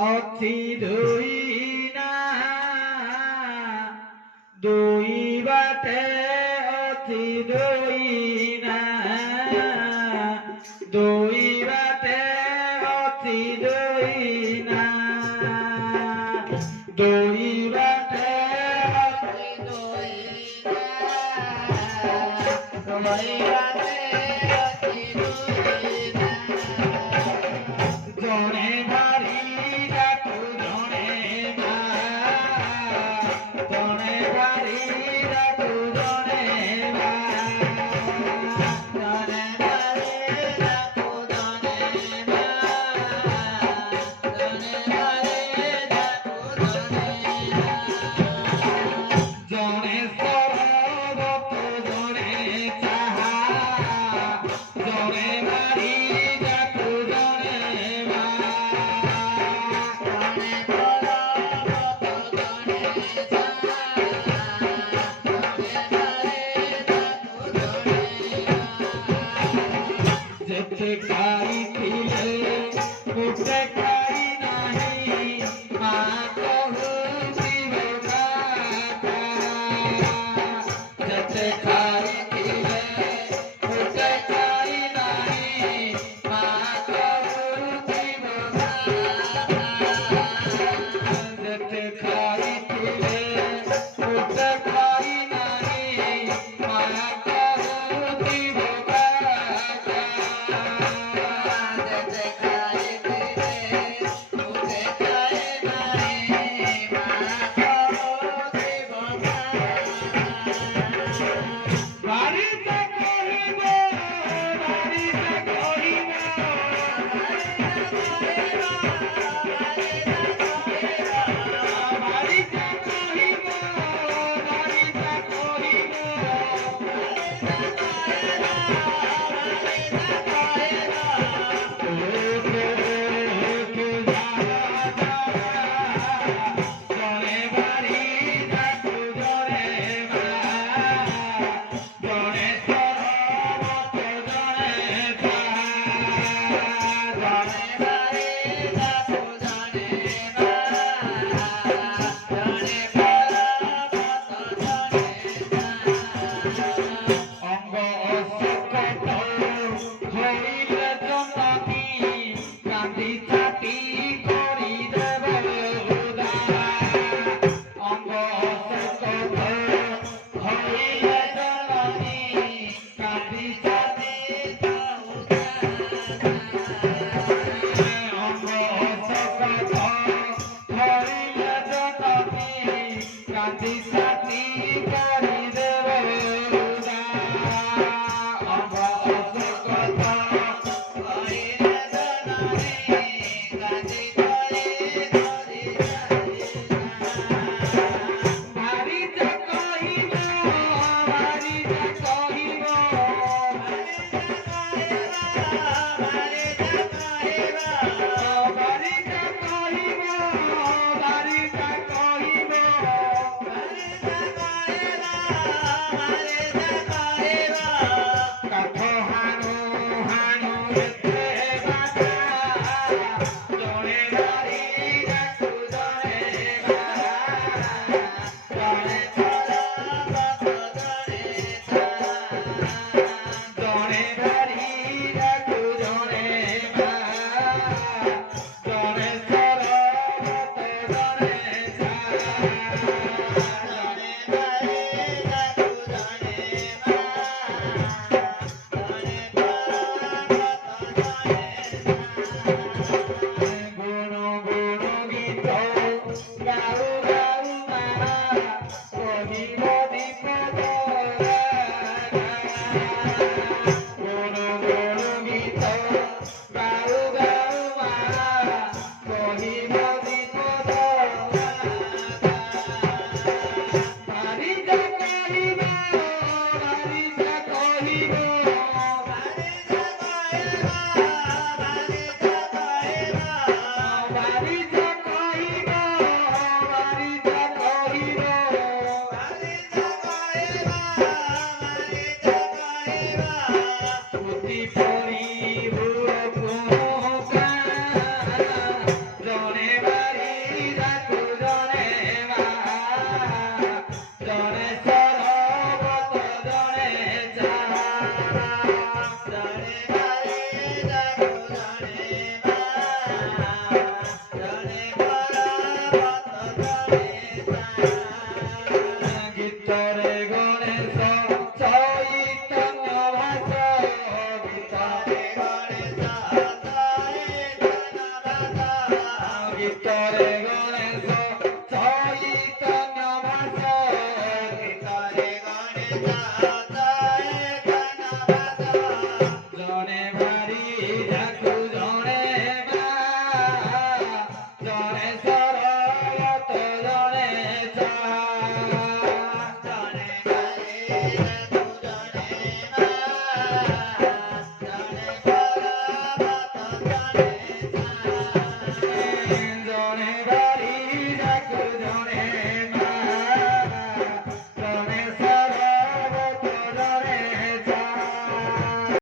অথি দুই না দুই বাটে অথি দুই না দুই বাটে অথি দুই না দুই বাটে অথি দুই না দুই বাটে অথি দুই না জনে বাড়ি ডাকু জনে মা জনে বাড়ি ডাকু জনে মা জনে বাড়ি ডাকু জনে মা জনে বাড়ি ডাকু জনে মা জনে সরবত জনে চাহা জনে বাড়ি ডাকু জনে মা জনে সরবত জনে চাহা জনে বাড়ি ডাকু জনে মা যেতে খাইছিলে মুখে খাই নাহি মা কহুছিল কাকা যেতে খাইছিলে মুখে খাই নাহি মা কহুছিল কাকা যেতে খাইছিলে মুখে খাই নাহি মা কহুছিল কাকা যেতে খাইছিলে মুখে খাই নাহি মা কহুছিল কাকা বাড়িতে কহিব বাড়িতে কহিব বাড়িতে কহিব বাড়িতে কহিব জনে বাড়ি ডাকু জনে মা জনে সরবত জনে চাহা জনে বাড়ি ডাকু জনে মা জনে সরবত জনে চাহা অঙ্গ অসকত হইলে জননী কান্দি ছাতি করি দেব উদারা অঙ্গ অসকত হইলে জননী কান্দি ছাতি অঙ্গ অসকত হইলে জননী কান্দি ছাতি করি দেব উদারা অঙ্গ অসকত হইলে জননী কান্দি করি করি বাড়িতে কহিব বাড়িতে কহিব বাড়িতে কহিব বাড়িতে কহিব বাড়িতে কহিব কাঠ হানু হানু যেতে বাধা জনে বাড়ি ডাকু জনে মা জনে সরবত জনে চাহা জনে বাড়ি ডাকু জনে মা জনে সরবত জনে চাহা জনে বাড়ি ডাকু জনে মা জনে সরবত জনে গুণ গুণ গীত গাউ গাউ মা কহিব বিপদ গুণ গুণ গীত গাউ গাউ মা কহিব বিপদ বাড়িতে কহিব বাড়িতে কহিব বাড়িতে কহিব বাড়িতে কহিব বাড়িতে কহিব বাড়িতে কহিব বাড়িতে কহিব পুতি পরিব কোনো জনে ବାରି ଯାକୁ ଜଣେ ମା ଜଣେ ସରବତ ଜଣେ ଚା ଜଣେ ବାରି ଯାକୁ ଜଣେ ମା ଜଣେ ପରବତ ଜଣେ ଚା ଗୀତରେ ଗଣେଶ ଚୈତନ୍ୟ ଭାଷ ଗୀତରେ ଗୀତରେ ଗଣେଶ ଚୈତନ୍ୟ ଭାଷ ଜଣେ ଭାରି ଯାକୁ ଜଣେ ମା ଜଣେ ସରବତ ଜଣେ ଚା ଜଣେ